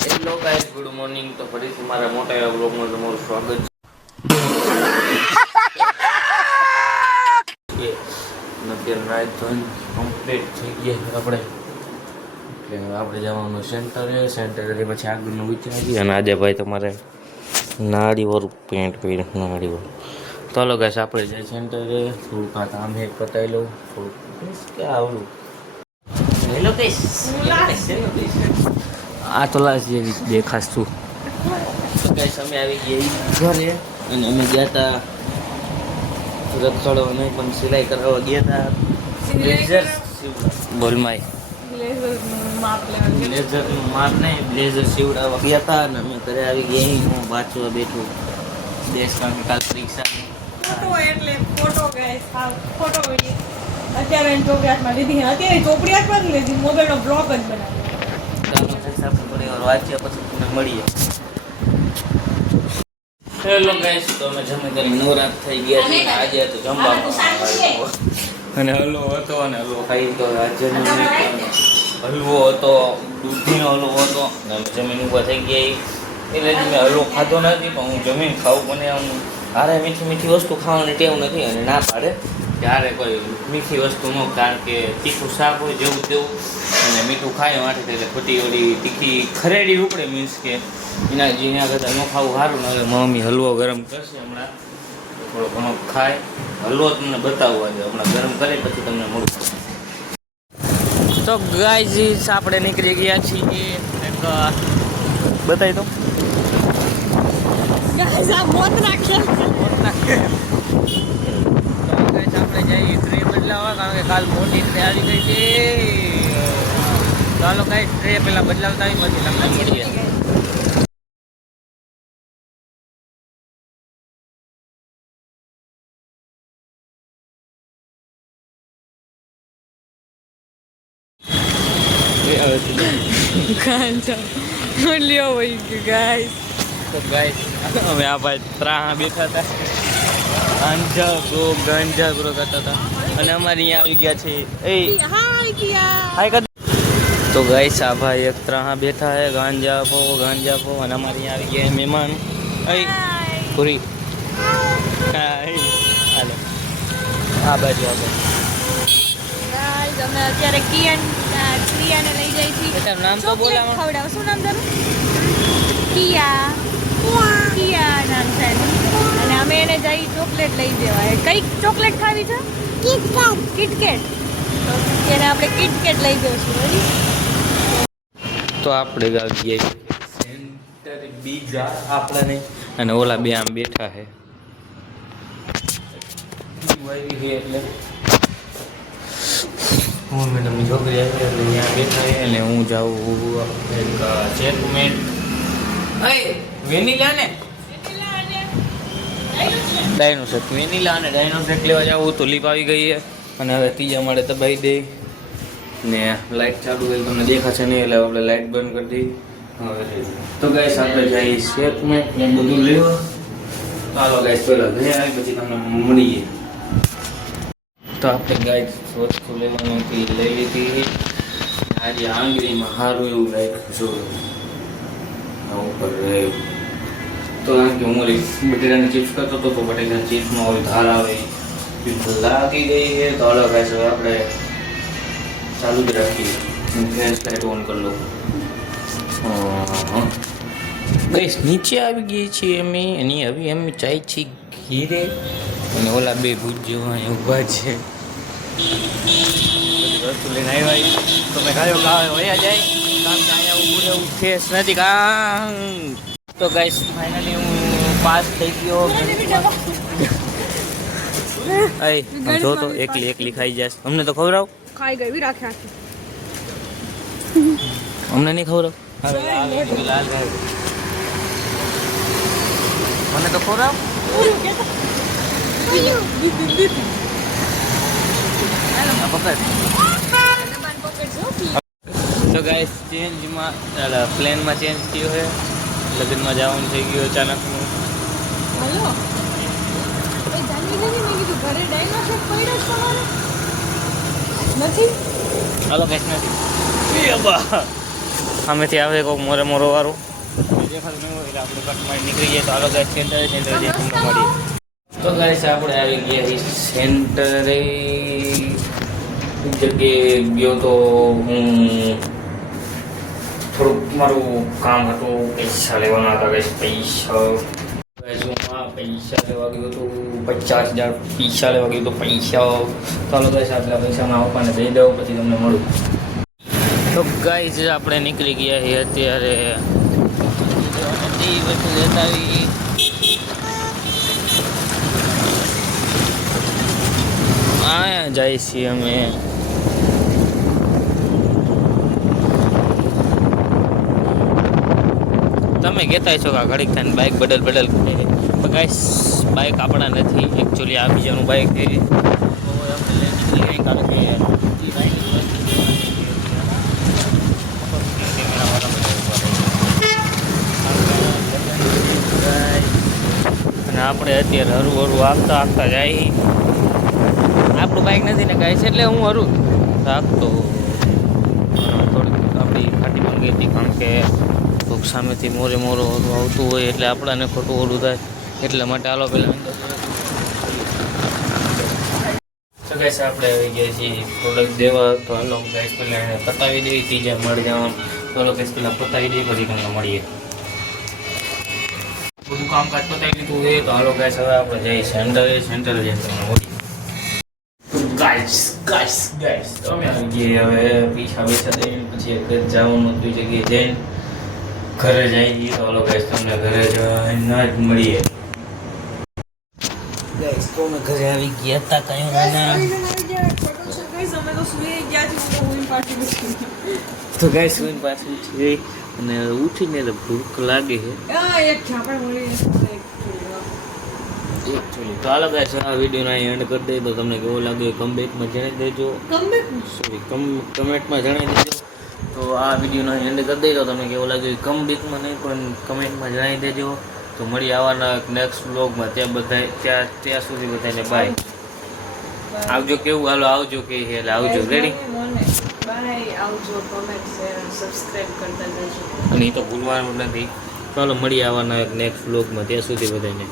Hello guys, good morning. તો ફરીથી મારા મોટા એવા બ્લોગમાં તમારું સ્વાગત છે. અત્યારે રાત ધોઈને કમ્પ્લીટ થઈ ગયા આપણે, એટલે આપણે જવાનું સેન્ટરે પછી આગળનું વિચારીએ. અને આજે ભાઈ તમારે નાળીવાળું પેન્ટ પહેર્યું, નાળીવાળું. તો હાલો ગાઈસ, આપણે જાય સેન્ટરે. થોડુંક આ કામ હે પતાવી લઉં, થોડુંક કે આવડું. હેલો ગાઈસ, આ તો લાસ્ટ જેવી દેખાશ તું. તો ગાઈસ, અમે આવી ગયા ઘરે અને અમે ગયા હતા રખડવા નહીં પણ સિલાઈ કરાવવા ગયા હતા. બ્લેઝર બોલમાય બ્લેઝરનું માપ નહીં, બ્લેઝર સીવડાવવા ગયા હતા. અને અમે ઘરે આવી ગયા. હું વાંચવા બેઠું દેશ કારણ કાલ પરીક્ષા એટલે ફોટો ગાઈસ ફોટો અત્યારે ચોપડીયાતમાં લીધી. અત્યારે ચોપડીયાતમાં જ લીધી, મોબાઈલનો બ્લોગ જ બનાવ્યો. વાંચ્યા પછી તમને મળીએ. હેલો ગાઈસ, તો અમે જમી કરી નવરાત થઈ ગયા છે. આજે તો જમવામાં અને હલવો હતો, અને હલવો ખાઈ તો રાજ્યનો હલવો હતો, દૂધીનો હલવો હતો. અને અમે જમીન ઊભા થઈ ગયા. એટલે મેં હલવો ખાધો નથી, પણ હું જમીન ખાવું. મને આમ હારે મીઠી મીઠી વસ્તુ ખાવાની ટેવ નથી, અને ના પાડે ત્યારે કોઈ મીઠી વસ્તુ ન, કારણ કે તીખું શાક હોય જેવું તેવું, અને મીઠું ખાય માટે એટલે ખોટી ઓલી તીખી ખરેડી ઉપડે. મીન્સ કે એના જેના કરતાં ન ખાવું સારું. ને હવે મમ્મી હલવો ગરમ કરશે હમણાં, થોડો ઘણો ખાય. હલવો તમને બતાવવા છે હમણાં, ગરમ કરે પછી તમને મળું. તો ગાઈઝ, આપણે નીકળી ગયા છીએ. એક બતાવી દો આપણે જઈએ ટ્રે બદલાવવા, કારણ કે કાલ મોટી ટ્રે આવી ગઈ છે. ચાલો કઈ ટ્રે પેલા બદલાવતા આવી પછી તમને મળીએ. લ્યો ભાઈ ગાઈસ, તો ગાઈસ અમે આ ભાઈ ત્રાહા બેઠા હતા, ગાંજા પૂરો કરતા હતા. અને અમારે અહીંયા આવી ગયા છે હાય કદ. તો ગાઈસ, આ ભાઈ એક ત્રાહા બેઠા હે, ગાંજા આપો. અને અમારે અહીંયા આવી ગયા મહેમાન. પૂરી હાલો આ બાજુ અમે અત્યારે કિયાને લઈ જાય છીએ. તારું નામ તો બોલાવો. ખવડાવો. શું નામ તારું? કિયા નામ છે. અને અમે એને જઈ ચોકલેટ લઈ દેવા. કઈ ચોકલેટ ખાવી છે? કિટકેટ. તો એને આપણે કિટકેટ લઈ દઈશું. તો આપણે આવી ગયા સેન્ટર બીજા આપણે, અને ઓલા બે આમ બેઠા છે એટલે હું મેડમની છોકરી આવી એટલે ત્યાં બેઠા છે. એટલે હું જાઉં એક ચેકમેટ વેનીલા ને ડાયનોસેક, વેનીલા અને ડાયનોસેક લેવા જાવું. તો લીપ આવી ગઈ છે, અને હવે ત્રીજા માળે દબાઈ દે ને લાઇટ ચાલુ હોય તમને દેખાશે નહીં, એટલે આપણે લાઇટ બંધ કરી દઈએ. હવે તો ગાઈસ, આપણે જઈએ ચેકમેટ ને બધું લેવા. ચાલો ગાઈસ, પહેલાં ઘરે આવી પછી તમને મળીએ. તો આપણે ગાઈસ વસ્તુ લેવાનું હતી, લઈ લીધી. આજે આંગળીમાં સારું એવું લાગ્યું જો ઉપર રહ્યું. તો કારણ કે હું બટેટાની ચિપ્સ કરતો હતો, તો બટેટાની ચિપ્સમાં હોય ધાર આવે લાગી ગઈ છે. તો અલગ ગાઈસ, હવે આપણે ચાલુ જ રાખીએ. હું ફ્લેશ લાઇટ ઓન કરી લઉં. ગાઈસ, નીચે આવી ગઈ છીએ અમે, એની હવે અમે જાય છીએ ઘીરે. અને ઓલા બે ભૂત જેવા અહીં ઊભા છે, વસ્તુ લઈને આવ્યા. તો મેં કહ્યું કે વયા જાય, કામ કે અહીંયા ઊભું રહેવું ફેસ નથી કામ. તો ગાઈસ, ફાઇનલી હું પાસ થઈ ગયો. જો તો એકલી ખાઈ જાય. અમને તો ખવડાવ. ખાઈ ગઈ રાખે આખી. અમને નહીં ખવડાવ. મને તો ખવડાવ. તો ગાઈસ, ચેન્જમાં પ્લેનમાં ચેન્જ થયો છે. લગ્નમાં જવાનું થઈ ગયું અચાનકનું. હાલો ઘરે ડાયનોસોર પડ્યો છે તમારે? નથી. હાલો ગાઈસ, નથી. સામેથી આવે કોઈક મોરે મોરો વાળું દેખાતું નહીં હોય એટલે આપણે કટમાં નીકળી જઈએ તો હાલો ગાઈસ સેન્ટર જઈએ તમને મળીએ. તો ગાઈસ આપણે આવી ગયા સેન્ટરે જગ્યાએ ગયો તો હું થોડુંક મારું કામ હતું પૈસા લેવાના હતા ગાઈસ પૈસા લેવા ગયો તો 50,000 પૈસા લેવા ગયો તો પૈસા ચાલો ગાઈસ આટલા પૈસા મારા પપ્પાને દઈ દઉં પછી તમને મળું. તો ગાઈસ આપણે નીકળી ગયા છીએ અત્યારે વસ્તુ લેતા આવી આયા જાય છીએ અમે. તમે કહેતા છો કે ઘડીક થઈને બાઇક બદલ કરે પણ ગાઈસ બાઇક આપણા નથી એકચ્યુઅલી આ બીજાનું બાઇક છે. કારણ કે અને આપણે અત્યારે હરું હરું આગતા જાય. આપણું બાઇક નથી ને ગાઈસ એટલે હું હરું રાખતો થોડીક આપણી ફાટી પણ ગઈ હતી કારણ કે કોઈક સામેથી મોરે મોરો હરું આવતું હોય એટલે આપણાને ખોટું ઓલું થાય એટલા માટે હાલો પહેલાં તો ગાઈસ આપણે આવી ગયા છીએ પ્રોડક્ટ દેવા. તો હાલો ગાઈસ પહેલાં એને પતાવી દેવી ત્રીજા મળી જવાનું. તો હાલો ગાઈસ પહેલાં પતાવી દઈએ પછી તમને મળીએ. બધું કામકાજ પતાવી દીધું છે તો હાલો ગાઈસ હવે આપણે જઈએ સેન્ટર જઈને તમને મળીએ. ગાઈસ તો અમે આવી ગયા હવે પૈસા દઈને પછી ઘરે જવાનું હતું જગ્યાએ જઈને ઘરે જઈએ તો હાલો ગાઈસ તમને ઘરે જઈને જ મળીએ. ગાઈસ તો અમે ઘરે આવી ગયા હતા કઈ તો ગાઈસ સુઈને પાછું છે અને ઉઠીને તો ભૂખ લાગે છે. તો હાલો ગાઈસ આ વિડીયોનો અહીં એન્ડ કરી દઈએ. તો તમને કેવો લાગ્યો કમેન્ટમાં જણાવી દેજો. કમેન્ટમાં જણાવી દેજો. તો આ વિડીયોનો અહીં એન્ડ કરી દઈએ. તો તમને કેવો લાગ્યો કમેન્ટમાં નહીં પણ કમેન્ટમાં જણાવી દેજો. તો મળી આવવાના નેક્સ્ટ વ્લોગમાં ત્યાં સુધી બધાને બાય. આવજો કેવું હાલો આવજો કે એટલે આવજો રેડી બાય આવજો કમેન્ટ શેર સબસ્ક્રાઇબ કરતા જજો અને એ તો ભૂલવાનું નથી. ચાલો મળી આવવાના નેક્સ્ટ વ્લોગમાં ત્યાં સુધી બધાને